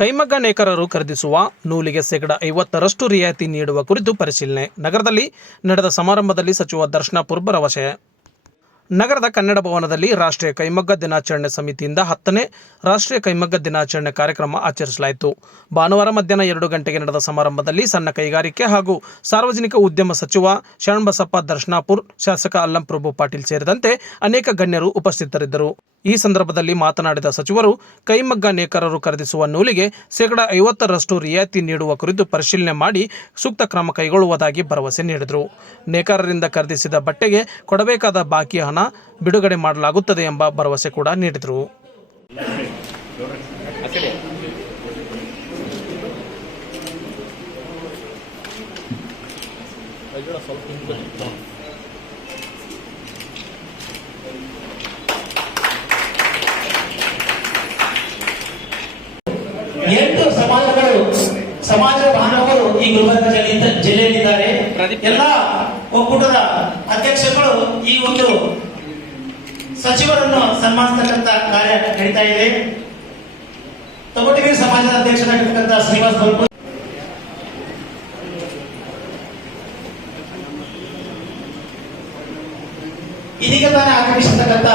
ಕೈಮಗ್ಗ ನೇಕಾರರು ಖರೀದಿಸುವ ನೂಲಿಗೆ ಶೇಕಡ ಐವತ್ತರಷ್ಟು ರಿಯಾಯಿತಿ ನೀಡುವ ಕುರಿತು ಪರಿಶೀಲನೆ. ನಗರದಲ್ಲಿ ನಡೆದ ಸಮಾರಂಭದಲ್ಲಿ ಸಚಿವ ದರ್ಶನ ಭರವಸೆ ನಗರದ ಕನ್ನಡ ಭವನದಲ್ಲಿ ರಾಷ್ಟ್ರೀಯ ಕೈಮಗ್ಗ ದಿನಾಚರಣೆ ಸಮಿತಿಯಿಂದ ಹತ್ತನೇ ರಾಷ್ಟ್ರೀಯ ಕೈಮಗ್ಗ ದಿನಾಚರಣೆ ಕಾರ್ಯಕ್ರಮ ಆಚರಿಸಲಾಯಿತು. ಭಾನುವಾರ ಮಧ್ಯಾಹ್ನ ಎರಡು ಗಂಟೆಗೆ ನಡೆದ ಸಮಾರಂಭದಲ್ಲಿ ಸಣ್ಣ ಕೈಗಾರಿಕೆ ಹಾಗೂ ಸಾರ್ವಜನಿಕ ಉದ್ಯಮ ಸಚಿವ ಶರಣಬಸಪ್ಪ ದರ್ಶನಾಪುರ್, ಶಾಸಕ ಅಲ್ಲಂ ಪ್ರಭು ಪಾಟೀಲ್ ಸೇರಿದಂತೆ ಅನೇಕ ಗಣ್ಯರು ಉಪಸ್ಥಿತರಿದ್ದರು. ಈ ಸಂದರ್ಭದಲ್ಲಿ ಮಾತನಾಡಿದ ಸಚಿವರು, ಕೈಮಗ್ಗ ನೇಕಾರರು ಖರೀದಿಸುವ ನೂಲಿಗೆ ಶೇಕಡ ಐವತ್ತರಷ್ಟು ರಿಯಾಯಿತಿ ನೀಡುವ ಕುರಿತು ಪರಿಶೀಲನೆ ಮಾಡಿ ಸೂಕ್ತ ಕ್ರಮ ಕೈಗೊಳ್ಳುವುದಾಗಿ ಭರವಸೆ ನೀಡಿದರು. ನೇಕಾರರಿಂದ ಖರೀದಿಸಿದ ಬಟ್ಟೆಗೆ ಕೊಡಬೇಕಾದ ಬಾಕಿ ಹಣ ಬಿಡುಗಡೆ ಮಾಡಲಾಗುತ್ತದೆ ಎಂಬ ಭರವಸೆ ಕೂಡ ನೀಡಿದರು. ಎಂಟು ಸಮಾಜಗಳು, ಸಮಾಜ ಬಾಂಧವರು ಈ ಗುಲ್ಬರ್ಗ ಜಿಲ್ಲೆಯಲ್ಲಿದ್ದಾರೆ. ಎಲ್ಲ ಒಕ್ಕೂಟದ ಅಧ್ಯಕ್ಷಗಳು ಈ ಒಂದು ಸಚಿವರನ್ನು ಸನ್ಮಾನಿಸತಕ್ಕಂತ ಕಾರ್ಯ ನಡೀತಾ ಇದೆ. ತೊಗಟಿಗೆ ಸಮಾಜದ ಅಧ್ಯಕ್ಷರಾಗಿರ್ತಕ್ಕಂಥ ಶ್ರೀನಿವಾಸ್ ಬಲ್ಪು ಇದೀಗ ತಾನೇ ಆಗಮಿಸಿರ್ತಕ್ಕಂಥ